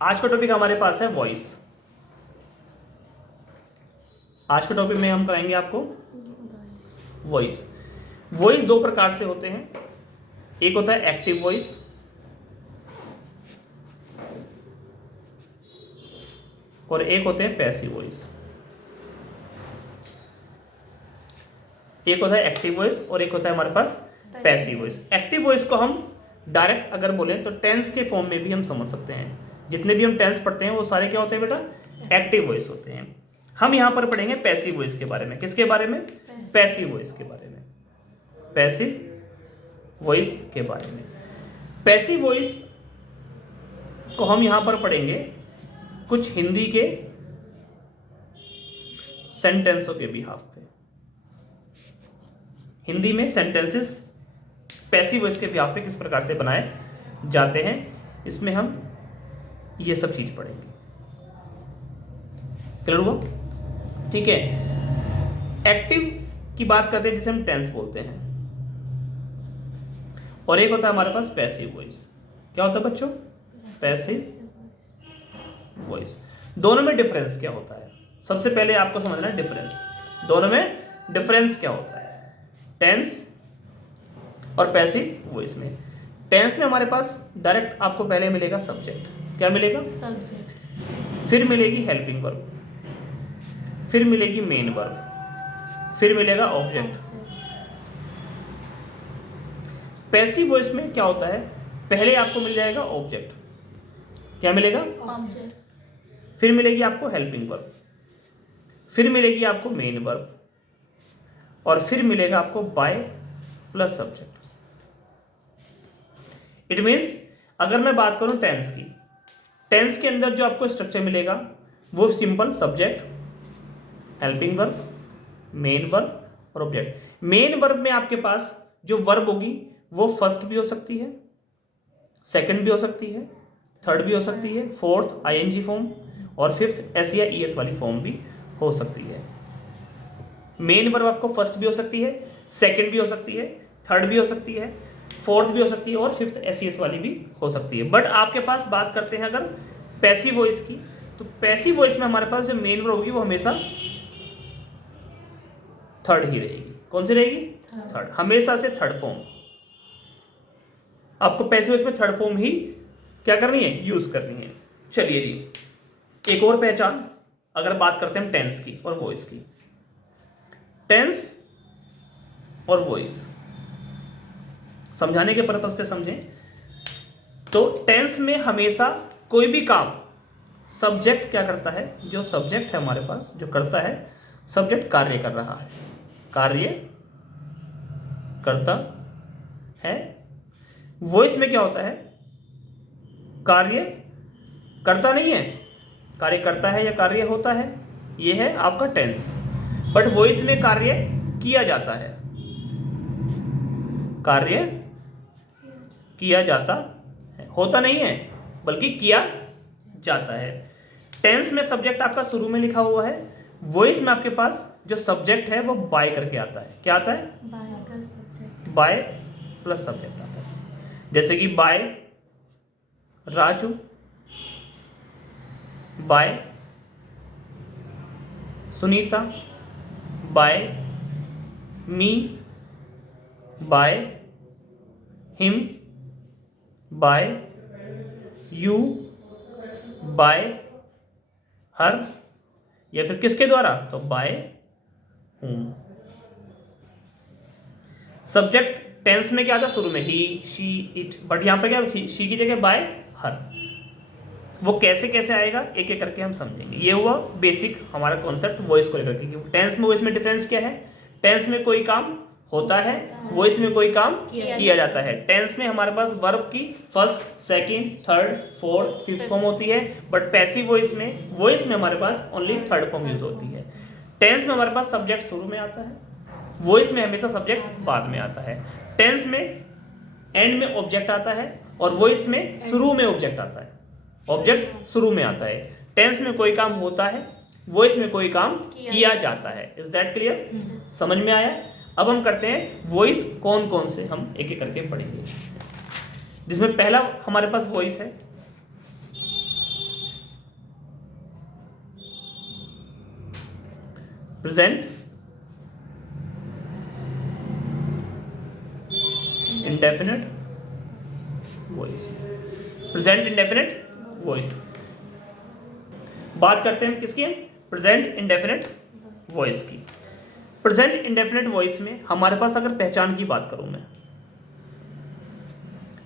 आज का टॉपिक हमारे पास है वॉइस। आज के टॉपिक में हम कराएंगे आपको वॉइस। वॉइस दो प्रकार से होते हैं, एक होता है एक्टिव वॉइस और एक होते हैं पैसिव वॉइस। एक होता है एक्टिव वॉइस और एक होता है हमारे पास पैसिव वॉइस। एक्टिव वॉइस को हम डायरेक्ट अगर बोलें तो टेंस के फॉर्म में भी हम समझ सकते हैं। जितने भी हम टेंस पढ़ते हैं वो सारे क्या होते हैं बेटा, एक्टिव वॉइस होते हैं। हम यहाँ पर पढ़ेंगे पैसिव वॉइस के बारे में। किसके बारे में? पैसिव वॉइस के बारे में। पैसिव वॉइस के बारे में। पैसिव वॉइस को हम यहाँ पर पढ़ेंगे कुछ हिंदी के सेंटेंसों के बिहाफ पे। हिंदी में सेंटेंसेस पैसिव वॉइस के बिहाफ पे किस प्रकार से बनाए जाते हैं, इसमें हम ये सब चीज पढ़ेंगे। क्लियर हुआ? ठीक है। एक्टिव की बात करते हैं जिसे हम टेंस बोलते हैं, और एक होता है हमारे पास पैसिव वॉइस। क्या होता है बच्चों? Passive voice. दोनों में डिफरेंस क्या होता है? सबसे पहले आपको समझना है डिफरेंस। दोनों में डिफरेंस क्या होता है टेंस और पैसिव वॉइस में? टेंस में हमारे पास डायरेक्ट आपको पहले मिलेगा सब्जेक्ट। क्या मिलेगा? सब्जेक्ट। फिर मिलेगी हेल्पिंग वर्ब, फिर मिलेगी मेन वर्ब, फिर मिलेगा ऑब्जेक्ट। पैसिव वॉइस में क्या होता है? पहले आपको मिल जाएगा ऑब्जेक्ट। क्या मिलेगा? ऑब्जेक्ट। फिर मिलेगी आपको हेल्पिंग वर्ब, फिर मिलेगी आपको मेन वर्ब, और फिर मिलेगा आपको by plus subject. It means अगर मैं बात करूं टेंस की, टेंस के अंदर जो आपको स्ट्रक्चर मिलेगा वो simple subject, helping verb, main verb और ऑब्जेक्ट। मेन वर्ब में आपके पास जो वर्ब होगी वो फर्स्ट भी हो सकती है, सेकंड भी हो सकती है, थर्ड भी हो सकती है, फोर्थ आईएनजी फॉर्म और फिफ्थ एस या ईएस वाली फॉर्म भी हो सकती है। मेन वर्ब आपको फर्स्ट भी हो सकती है, सेकंड भी हो सकती है, थर्ड भी हो सकती है, फोर्थ भी हो सकती है और फिफ्थ एसईएस वाली भी हो सकती है। बट आपके पास बात करते हैं अगर पैसिव वॉइस की, तो पैसिव वॉइस में हमारे पास जो मेन वर्ब होगी वो हमेशा थर्ड ही रहेगी। कौन सी रहेगी? थर्ड। हमेशा से थर्ड फॉर्म। आपको पैसिव वॉइस में थर्ड फॉर्म ही क्या करनी है? यूज करनी है। चलिए जी, एक और पहचान अगर बात करते हैं हम टेंस की और वॉइस की। टेंस और वॉइस समझाने के पर्पस पे समझें तो टेंस में हमेशा कोई भी काम सब्जेक्ट क्या करता है? जो सब्जेक्ट है हमारे पास जो करता है, सब्जेक्ट कार्य कर रहा है, कार्य करता है। वॉइस में क्या होता है? कार्य करता नहीं है, कार्य करता है या कार्य होता है, ये है आपका टेंस। बट वॉइस में कार्य किया जाता है, कार्य किया जाता है, होता नहीं है बल्कि किया जाता है। टेंस में सब्जेक्ट आपका शुरू में लिखा हुआ है, वॉइस में आपके पास जो सब्जेक्ट है वो बाय करके आता है। क्या आता है? By plus subject. By plus subject आता है। जैसे कि by Raju, by Sunita, by me, by him, by you, by her, या फिर किसके द्वारा? तो बाय हूम। सब्जेक्ट टेंस में क्या था? शुरू में ही, शी, इट, बट यहां पे क्या? शी की जगह बाय हर। वो कैसे कैसे आएगा एक एक करके हम समझेंगे। ये हुआ बेसिक हमारा कॉन्सेप्ट वॉइस को लेकर के। टेंस में वॉइस में डिफरेंस क्या है? टेंस में कोई काम होता है, वॉइस में कोई काम किया जाता है। टेंस में हमारे पास वर्ब की first, second, third, fourth, fifth form होती है, बट पैसिव वॉइस में हमारे पास ओनली थर्ड फॉर्म यूज होती है। टेंस में हमारे पास सब्जेक्ट शुरू में आता है, वॉइस में हमेशा सब्जेक्ट बाद में आता है। टेंस में एंड में ऑब्जेक्ट आता है और वॉइस में शुरू में ऑब्जेक्ट आता है। ऑब्जेक्ट शुरू में आता है। टेंस में कोई काम होता है, वॉइस में कोई काम किया जाता है। Is that clear? समझ में आया? अब हम करते हैं वॉइस कौन कौन से हम एक एक करके पढ़ेंगे, जिसमें पहला हमारे पास वॉइस है present indefinite voice, present indefinite voice. बात करते हैं किसकी? प्रेजेंट इंडेफिनिट वॉइस की। प्रेजेंट इंडेफिनिट वॉइस में हमारे पास अगर पहचान की बात करूं मैं,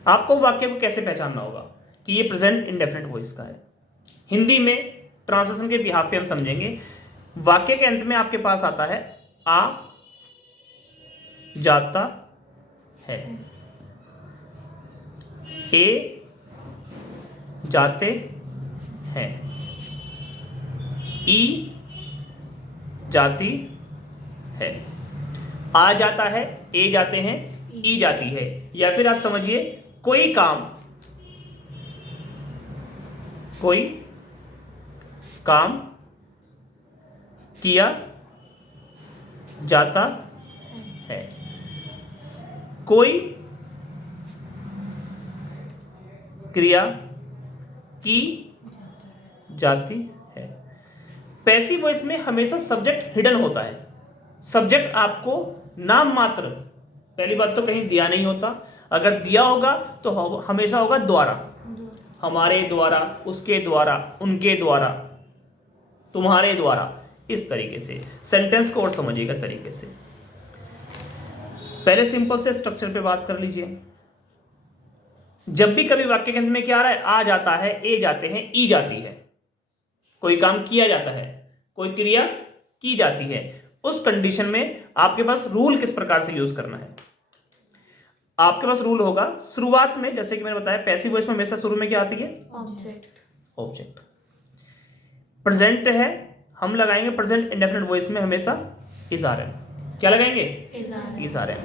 आपको वाक्य को कैसे पहचानना होगा कि ये प्रेजेंट इंडेफिनिट वॉइस का है। हिंदी में ट्रांसलेशन के बिहाफ पे हम समझेंगे। वाक्य के अंत में आपके पास आता है आ जाता है, ए जाते हैं, ई जाती है। आ जाता है, ए जाते हैं, ई जाती है। या फिर आप समझिए कोई काम किया जाता है, कोई क्रिया की जाती है। पैसिव वॉइस में हमेशा सब्जेक्ट हिडन होता है। सब्जेक्ट आपको नाम मात्र, पहली बात तो कहीं दिया नहीं होता, अगर दिया होगा तो हमेशा होगा द्वारा, हमारे द्वारा, उसके द्वारा, उनके द्वारा, तुम्हारे द्वारा, इस तरीके से। सेंटेंस को और समझिएगा तरीके से। पहले सिंपल से स्ट्रक्चर पे बात कर लीजिए। जब भी कभी वाक्य के अंत में क्या आ रहा है? आ जाता है, ए जाते हैं, ई जाती है। कोई काम किया जाता है, कोई क्रिया की जाती है। उस कंडीशन में आपके पास रूल किस प्रकार से यूज करना है? आपके पास रूल होगा शुरुआत में, जैसे कि मैंने बताया पैसिव वॉइस में हमेशा शुरू में क्या आती है? ऑब्जेक्ट। प्रेजेंट है, हम लगाएंगे प्रेजेंट इंडेफिनिट वॉइस में हमेशा इज आर एम। क्या लगाएंगे? Is are am.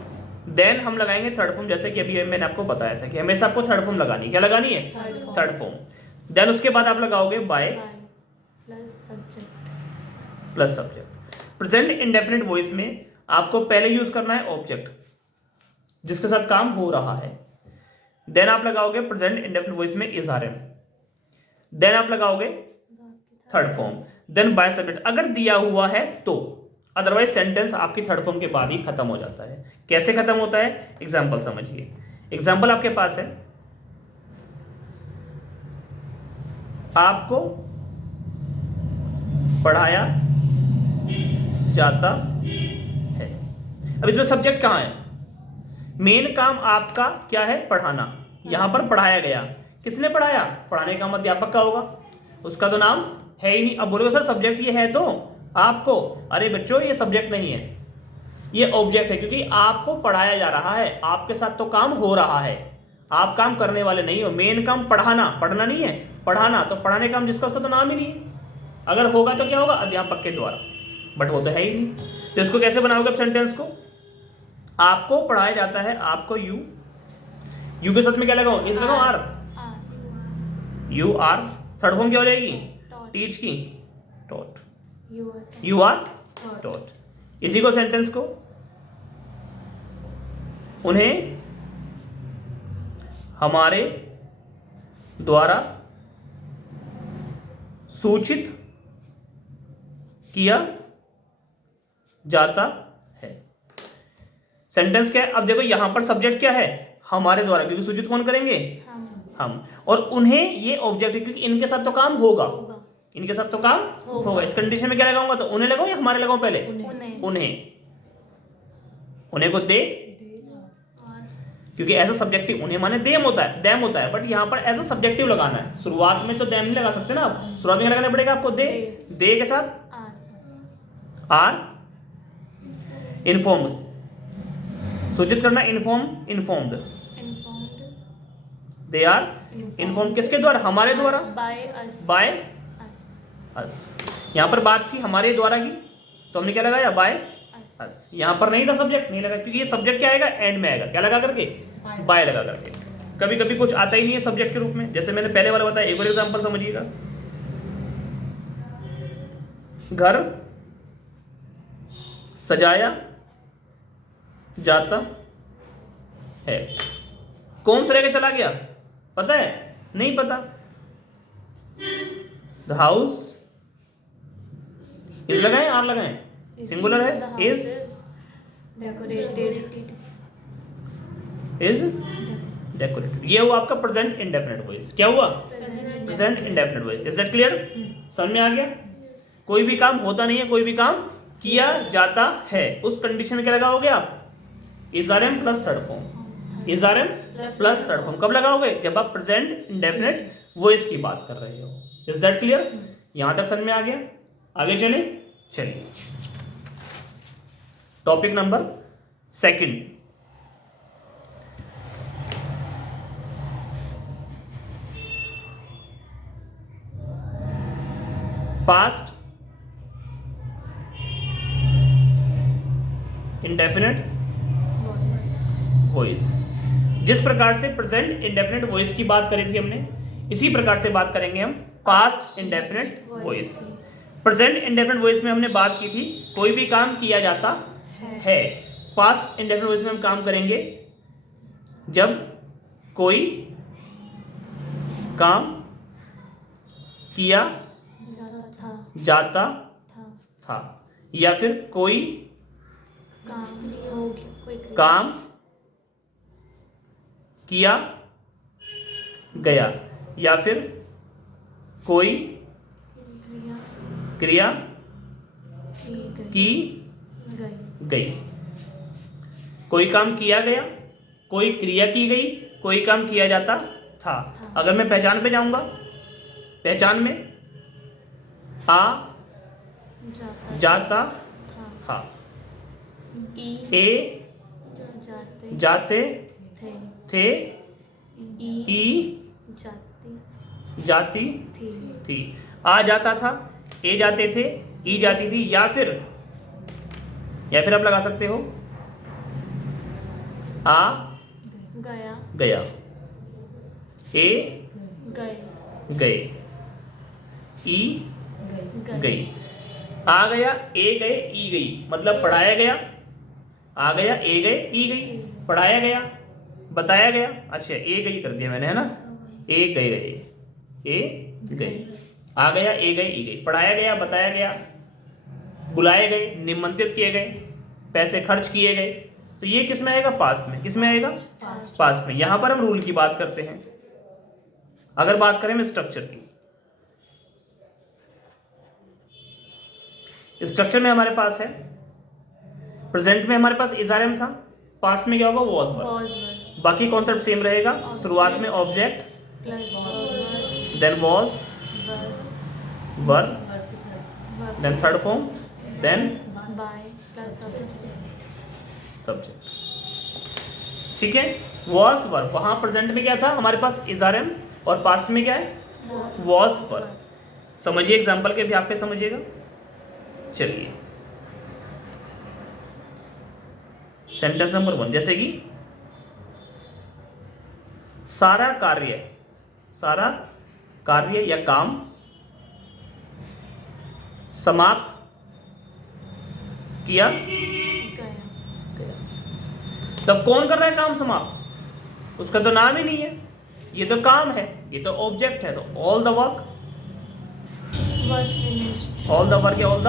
देन हम लगाएंगे थर्ड फॉर्म, जैसे कि अभी मैंने आपको बताया था कि हमेशा आपको थर्ड फॉर्म लगानी है। क्या लगानी है? Third form. देन उसके बाद आप लगाओगे by plus subject. Present indefinite voice में आपको पहले यूज करना है ऑब्जेक्ट जिसके साथ काम हो रहा है। देन आप लगाओगे प्रेजेंट इंडेफिनिट वॉइस में इज आर एम। देन आप लगाओगे third form, then by subject अगर दिया हुआ है तो, अदरवाइज सेंटेंस आपकी थर्ड फॉर्म के बाद ही खत्म हो जाता है। कैसे खत्म होता है? एग्जाम्पल समझिए। एग्जाम्पल आपके पास है, आपको पढ़ाया जाता है। अब इसमें सब्जेक्ट कहां है? मेन काम आपका क्या है? पढ़ाना। यहां पर पढ़ाया गया, किसने पढ़ाया? पढ़ाने का अध्यापक का होगा, उसका तो नाम है ही नहीं। अब बोलोगे सर सब्जेक्ट ये है तो आपको, अरे बच्चों ये सब्जेक्ट नहीं है, ये ऑब्जेक्ट है, क्योंकि आपको पढ़ाया जा रहा है, आपके साथ तो काम हो रहा है, आप काम करने वाले नहीं हो। मेन काम पढ़ाना, पढ़ना नहीं है, पढ़ाना। तो पढ़ाने का काम जिसका उसका तो नाम ही नहीं है। अगर होगा तो क्या होगा? अध्यापक के द्वारा, बट वो तो है ही नहीं। तो इसको कैसे बनाओगे सेंटेंस को? आपको पढ़ाया जाता है, आपको यू के साथ में क्या लगाओ? इस लगाओ are, you are. Third form क्या हो जाएगी? टीच की टॉट, यू आर टॉट। इसी को सेंटेंस को उन्हें हमारे द्वारा सूचित किया जाता है। सेंटेंस क्या है? अब देखो यहां पर सब्जेक्ट क्या है? हमारे द्वारा, क्योंकि सूचित कौन करेंगे? हम। और उन्हें, ये ऑब्जेक्ट है क्योंकि इनके साथ तो काम होगा, इनके साथ तो काम होगा। इस कंडीशन में क्या लगाऊंगा? तो उन्हें लगाऊं या हमारे लगाऊं? पहले उन्हें को दे, क्योंकि एज अ सब्जेक्टिव उन्हें माने देम होता है, देम होता है, बट यहां पर एज अ सब्जेक्टिव लगाना है। शुरुआत में तो देम नहीं लगा सकते ना आप, शुरुआत में क्या लगाना पड़ेगा आपको? दे के साथ आर। इन्फॉर्म, सूचित करना, इन्फॉर्म्ड। दे आर इन्फॉर्म किसके द्वारा? हमारे द्वारा, बाय अस। यहां पर बात थी हमारे द्वारा की, तो हमने क्या लगाया? By us. यहां पर नहीं था सब्जेक्ट, नहीं लगा, क्योंकि ये सब्जेक्ट क्या आएगा? एंड में आएगा। क्या लगा करके? बाय लगा करके। कभी कभी कुछ आता ही नहीं है सब्जेक्ट के रूप में, जैसे मैंने पहले वाला बताया। एक और एग्जांपल समझिएगा। घर सजाया जाता है। कौन से लेके चला गया? पता है? नहीं पता। द हाउस इज लगाएं, आर लगाएं? सिंगुलर है, इज डेकोरेटेड इज डेकोरेटेड। ये हुआ आपका प्रेजेंट इंडेफिनिट वॉइस। क्या हुआ? Present indefinite voice. Is that clear? समझ में आ गया? कोई भी काम होता नहीं है, कोई भी काम किया जाता है, उस कंडीशन में क्या लगाओगे आप? Is are am plus third form. Is are am plus third form कब लगाओगे? जब आप प्रेजेंट इंडेफिनिट वॉइस की बात कर रहे हो। Is that clear? यहां तक समझ में आ गया? आगे चले, चलिए topic number second. Past indefinite voice. जिस प्रकार से प्रेजेंट इंडेफिनिट वॉइस की बात करी थी हमने, इसी प्रकार से बात करेंगे हम past indefinite voice. Present indefinite voice में हमने बात की थी कोई भी काम किया जाता है। पास्ट इंडेफिनिट वॉइस में हम काम करेंगे जब कोई काम किया जाता था या फिर कोई काम किया गया या फिर कोई क्रिया की गई। कोई काम किया गया, कोई क्रिया की गई, कोई काम किया जाता था। अगर मैं पहचान पे जाऊंगा, पहचान में आ जाता था, ए जाते थे, ई जाती थी। आ जाता था, ए जाते थे, ई जाती थी, या फिर आप लगा सकते हो आ गया, ए गए, ई गई। आ गया, ए गए, ई गई, मतलब पढ़ाया गया। आ गया, ए गए, ई गई, पढ़ाया गया, बताया गया। अच्छा, ए गई कर दिया मैंने, है ना? ए गए, ए गए, आ गया, ए गए, ई गई, पढ़ाया गया, बताया गया, बुलाए गए, निमंत्रित किए गए, पैसे खर्च किए गए। तो ये किस में आएगा? पास्ट में। किस में आएगा? पास्ट में। यहां पर हम रूल की बात करते हैं। अगर बात करें हम स्ट्रक्चर की, स्ट्रक्चर में हमारे पास है, प्रेजेंट में हमारे पास इज आर एम था, पास्ट में क्या होगा? Was were. बाकी कॉन्सेप्ट सेम रहेगा। शुरुआत में object, then was, were, then third form, then subject. ठीक है? वॉज वर, वहां प्रेजेंट में क्या था हमारे पास? इज आर एम, और पास्ट में क्या है? Was were. समझिए, एग्जाम्पल के भी आप पे समझिएगा। चलिए, सेंटेंस नंबर 1, जैसे कि सारा कार्य या काम समाप्त किया गया। तब कौन कर रहा है काम समाप्त? उसका तो नाम ही नहीं है, ये तो काम है, ये तो ऑब्जेक्ट है। तो all the work was finished, all the work या ऑल द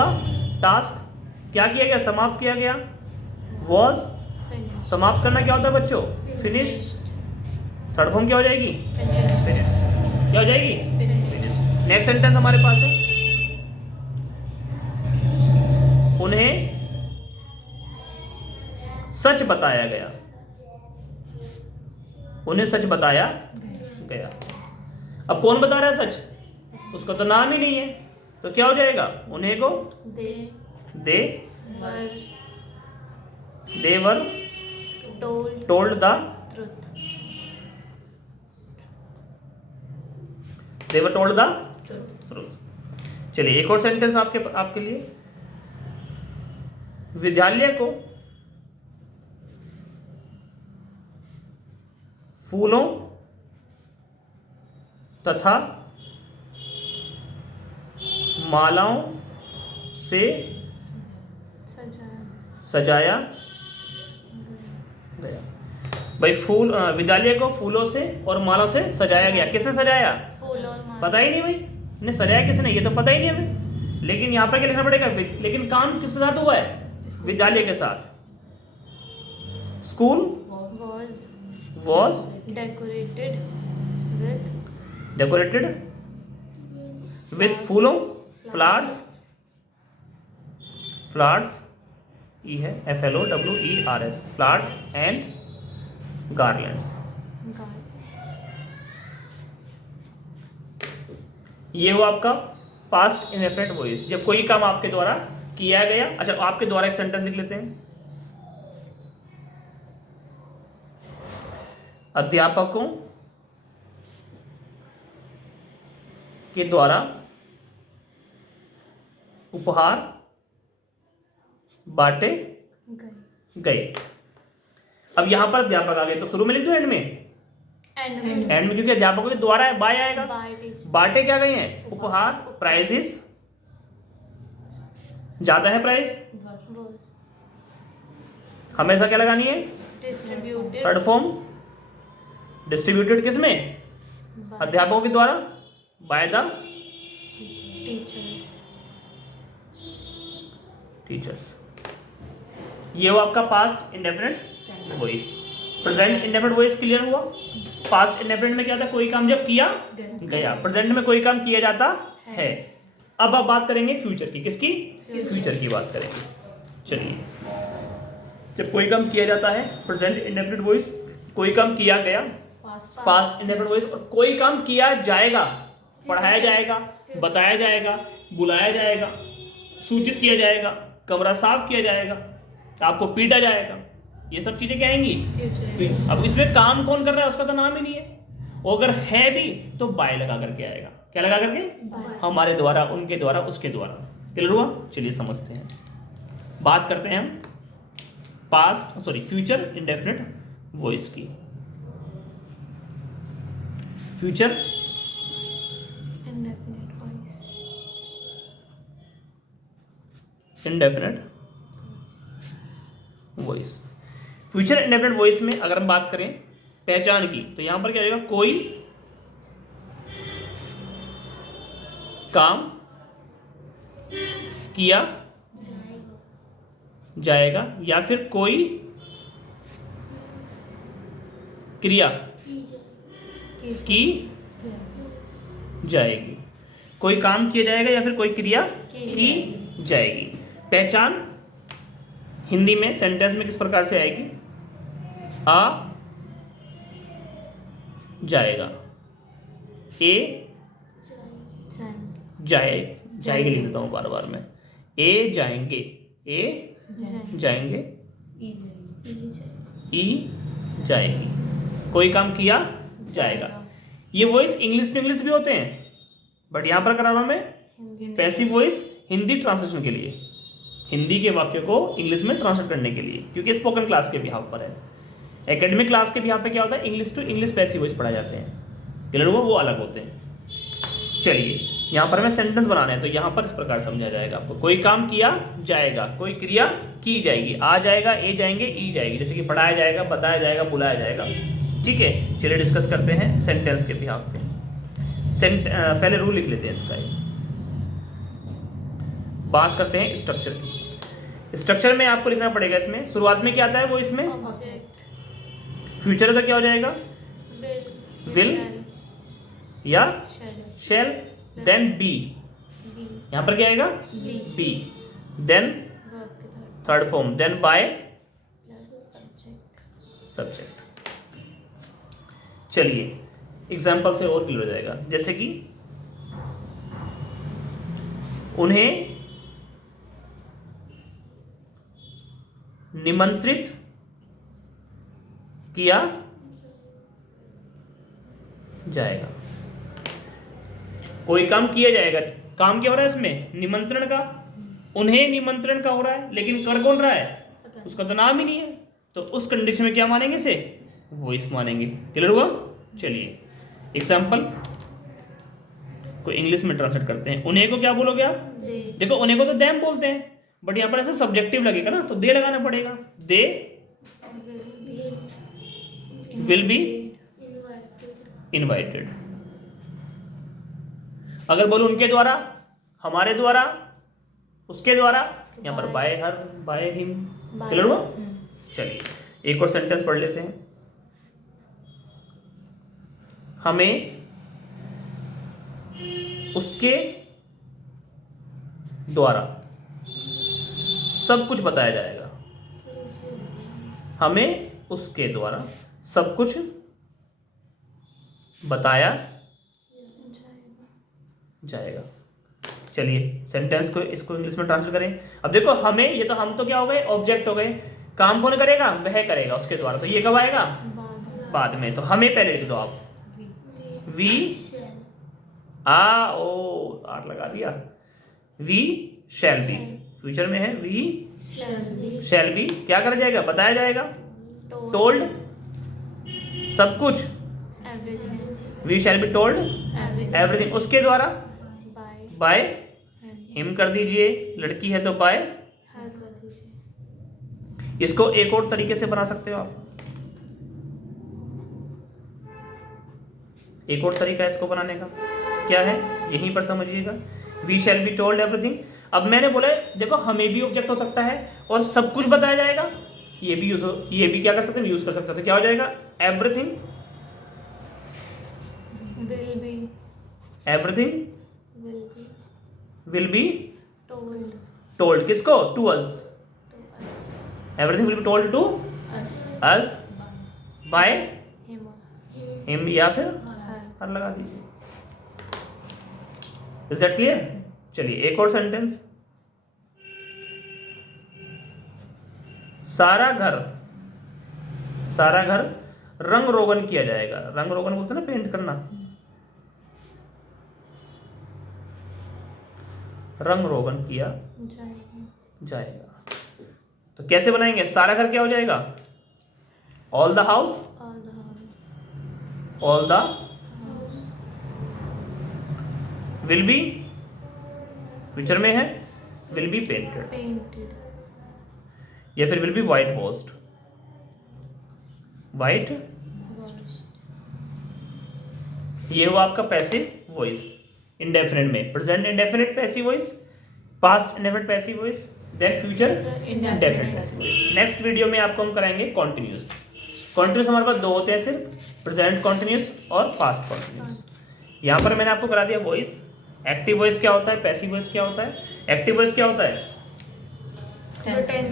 टास्क क्या किया गया? समाप्त किया गया। वॉज, finished, समाप्त करना क्या होता है बच्चों? फिनिश्ड। थर्ड फॉर्म क्या हो जाएगी? finished, क्या हो जाएगी? finished, नेक्स्ट सेंटेंस हमारे पास है, उन्हें सच बताया गया। उन्हें सच बताया गया। अब कौन बता रहा है सच? उसका तो नाम ही नहीं है, तो क्या हो जाएगा? उन्हें को they were told the truth, they were told the truth, ट्रूथ। चलिए, एक और सेंटेंस आपके लिए, विद्यालय को फूलों तथा मालाओं से सजाया गया। भाई फूल, विद्यालय को फूलों से और मालाओं से सजाया गया। किसने सजाया? फूल और माला, पता ही नहीं भाई, ने सजाया किसने, ये तो पता ही नहीं हमें। लेकिन यहाँ पर क्या लिखना पड़ेगा विद, लेकिन काम किसके साथ हुआ है? विद्यालय के साथ। School Was was decorated with decorated with फूलों, फ्लावर्स, फ्लावर्स ई है FLOWERS, flowers and garlands. garlands. ये हुआ आपका पास्ट इंडेफिनिट वॉइस, जब कोई काम आपके द्वारा किया गया। अच्छा, आपके द्वारा एक सेंटेंस लिख लेते हैं। अध्यापकों के द्वारा उपहार बांटे गए गए। अब यहां पर अध्यापक आ गए तो शुरू में लिख दो, एंड में, एंड एंड में, क्योंकि अध्यापकों के द्वारा है, बाय आएगा। बाय टीचर बांटे क्या गए हैं? उपहार, प्राइजेस, ज्यादा है प्राइस, हमेशा क्या लगानी है? Distributed third form. डिस्ट्रीब्यूटेड किस में? अध्यापकों के द्वारा, बाय द टीचर्स टीचर्स। ये हुआ आपका past indefinite voice. Present indefinite voice clear हुआ। पास्ट इंडेफिनिट में क्या था? कोई काम जब किया गया। प्रेजेंट में कोई काम किया जाता है। अब आप बात करेंगे फ्यूचर की। किसकी? फ्यूचर की बात करेंगे। चलिए, जब कोई काम किया जाता है, प्रेजेंट इंडेफिनिट वॉइस, कोई काम किया गया, पास्ट इंडेफिनिट वॉइस, और कोई काम किया जाएगा, पढ़ाया जाएगा, बताया जाएगा, बुलाया जाएगा, सूचित किया जाएगा, कमरा साफ किया जाएगा, आपको पीटा जाएगा। ये सब चीजें क्या आएंगी? फ्यूचर। अब इसमें काम कौन कर रहा है उसका तो नाम ही नहीं है, और अगर है भी तो बाय लगा करके आएगा। क्या लगा करके? हमारे द्वारा, उनके द्वारा, उसके द्वारा। क्लियर हुआ? चलिए समझते हैं। बात करते हैं हम फ्यूचर इंडेफिनिट वॉइस की। Future indefinite voice indefinite voice. Future indefinite voice में अगर हम बात करें पहचान की, तो यहां पर क्या आएगा? कोई काम किया जाएगा या फिर कोई क्रिया की जाएगी। कोई काम किया जाएगा या फिर कोई क्रिया की जाएगी। पहचान हिंदी में सेंटेंस में किस प्रकार से आएगी? आ जाएगा, ए जाएगी लिख देता हूं बार बार मैं। ए जाएंगे, ए जाएंगे, ई जाएगी। कोई काम किया जाएगा। ये वॉइस इंग्लिश में इंग्लिश भी होते हैं, बट यहां पर करा रहा हूं मैं पैसिव वॉइस हिंदी ट्रांसलेशन के लिए, हिंदी के वाक्य को इंग्लिश में ट्रांसलेट करने के लिए, क्योंकि स्पोकन क्लास के बिहाफ पर है। एकेडमिक क्लास के बिहाफ पे क्या होता है? English to English passive voice पढ़ाए जाते हैं। क्लियर हुआ? वो अलग होते हैं। चलिए, यहाँ पर हमें सेंटेंस बनाना है, तो यहाँ पर इस प्रकार समझा जाएगा आपको। कोई काम किया जाएगा, कोई क्रिया की जाएगी। आ जाएगा, ए जाएंगे, ई जाएगी। जैसे कि पढ़ाया जाएगा, बताया जाएगा, बुलाया जाएगा। ठीक है, चलिए डिस्कस करते हैं सेंटेंस के बिहाफ पे। पहले रूल लिख लेते हैं इसका। बात करते हैं स्ट्रक्चर की। स्ट्रक्चर में आपको लिखना पड़ेगा, इसमें शुरुआत में क्या आता है वो इसमें फ्यूचर, तो क्या हो जाएगा? विल या शेल, देन बी। यहां पर क्या आएगा? Be, then third form, then by subject. चलिए एग्जाम्पल से और क्लियर हो जाएगा। जैसे कि उन्हें निमंत्रित किया जाएगा। कोई काम किया जाएगा, काम क्या हो रहा है इसमें? निमंत्रण का। उन्हें निमंत्रण का हो रहा है, लेकिन कर कौन रहा है? उसका तो नाम ही नहीं है। तो उस कंडीशन में क्या मानेंगे इसे? वॉइस मानेंगे। क्लियर हुआ? चलिए एग्जाम्पल को इंग्लिश में ट्रांसलेट करते हैं। उन्हें को क्या बोलोगे आप? देखो, उन्हें को तो देम बोलते हैं, बट यहां पर ऐसा सब्जेक्टिव लगेगा ना, तो दे लगाना पड़ेगा। They will be invited. अगर बोलो उनके द्वारा, हमारे द्वारा, उसके द्वारा, यहाँ पर bye her, by him. Clear हुआ? चलिए एक और सेंटेंस पढ़ लेते हैं। हमें उसके द्वारा सब कुछ बताया जाएगा। हमें उसके द्वारा सब कुछ बताया जाएगा। चलिए सेंटेंस को, इसको इंग्लिश में ट्रांसलेट करें। अब देखो हमें, ये तो हम तो क्या हो गए, ऑब्जेक्ट हो गए। काम कौन करेगा? वह करेगा उसके द्वारा। तो ये कब आएगा? बाद में। तो हमें पहले लिख दो आप, वी ओ आर लगा दिया, वी शैल बी। फ्यूचर में है वी शैल बी, क्या करा जाएगा? बताया जाएगा। टोल्ड सब कुछ, we shall be told everything. उसके द्वारा बाय हिम कर दीजिए, लड़की है तो बाय। इसको एक और तरीके से बना सकते हो आप, एक और तरीका है इसको बनाने का। क्या है? यहीं पर समझिएगा, we shall be told everything. अब मैंने बोला देखो हमें भी ऑब्जेक्ट हो सकता है और सब कुछ बताया जाएगा, ये भी यूज हो, ये भी क्या कर सकते हैं? यूज कर सकते हैं। तो क्या हो जाएगा? Everything everything will be told. किसको? To us. Everything will be told to us by him, या फिर हर लगा दीजिए। Is that clear? चलिए एक और सेंटेंस। सारा घर रंग रोगन किया जाएगा। रंग रोगन बोलते हैं ना, पेंट करना। रंग रोगन किया जाएगा। तो कैसे बनाएंगे? सारा घर क्या हो जाएगा? All the house, all the will be, future में है विल बी पेंटेड, या फिर will be whitewashed. White, ये हुआ आपका पैसिव वॉइस इंडेफिनिट में। Present indefinite passive voice, past indefinite passive voice, then future indefinite passive voice. Next video में आपको हम कराएंगे कॉन्टिन्यूस। कॉन्टिन्यूस हमारे पास दो होते हैं सिर्फ, प्रेजेंट कॉन्टिन्यूस और पास्ट कॉन्टिन्यूस। यहाँ पर मैंने आपको करा दिया वॉइस। एक्टिव वॉइस क्या होता है, पैसिव वॉइस क्या होता है। एक्टिव वॉइस क्या होता है?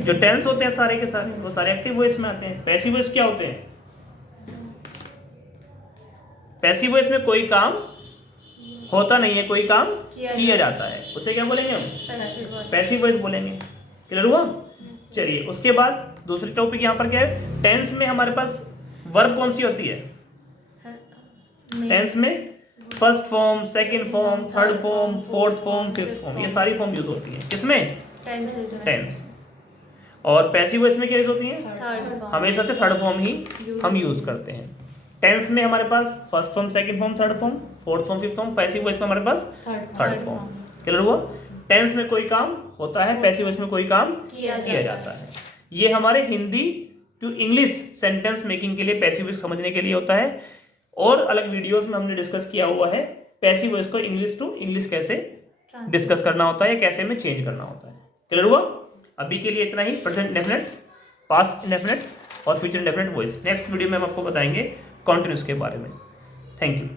जो टेंस होते हैं सारे के सारे, वो सारे एक्टिव वॉइस में आते हैं। पैसिव वॉइस क्या होते हैं? पैसिव वॉइस में कोई काम होता नहीं है, कोई काम किया जाता है, उसे क्या बोलेंगे हम? पैसिव वॉइस बोलेंगे। क्लियर हुआ? चलिए उसके बाद दूसरी टॉपिक यहाँ पर क्या है? टेंस में हमारे पास वर्ब कौन सी होती है? टेंस में first form, second form, third form, fourth form, fifth form, ये सारी फॉर्म यूज होती है। किसमें? टेंस। और पैसिव वॉइस में क्या यूज होती है? हमेशा से थर्ड फॉर्म ही हम यूज करते हैं। टेंस में हमारे पास first form, second form, third form, fourth form, fifth form. Passive voice में हमारे पास थर्ड फॉर्म। क्लियर हुआ? टेंस में कोई काम होता है, पैसिव वॉइस में कोई काम किया जाता है। ये हमारे Hindi to English sentence making के लिए, पैसिव वॉइस समझने के लिए होता है। और अलग वीडियोस में हमने डिस्कस किया हुआ है पैसिव वॉइस को इंग्लिश टू इंग्लिश कैसे डिस्कस करना होता है, कैसे में चेंज करना होता है। क्लियर हुआ? अभी के लिए इतना ही। प्रेजेंट इंडेफिनिट, पास्ट इंडेफिनिट और future indefinite voice. Next video में हम आपको बताएंगे कॉन्टिन्यूस के बारे में। Thank you.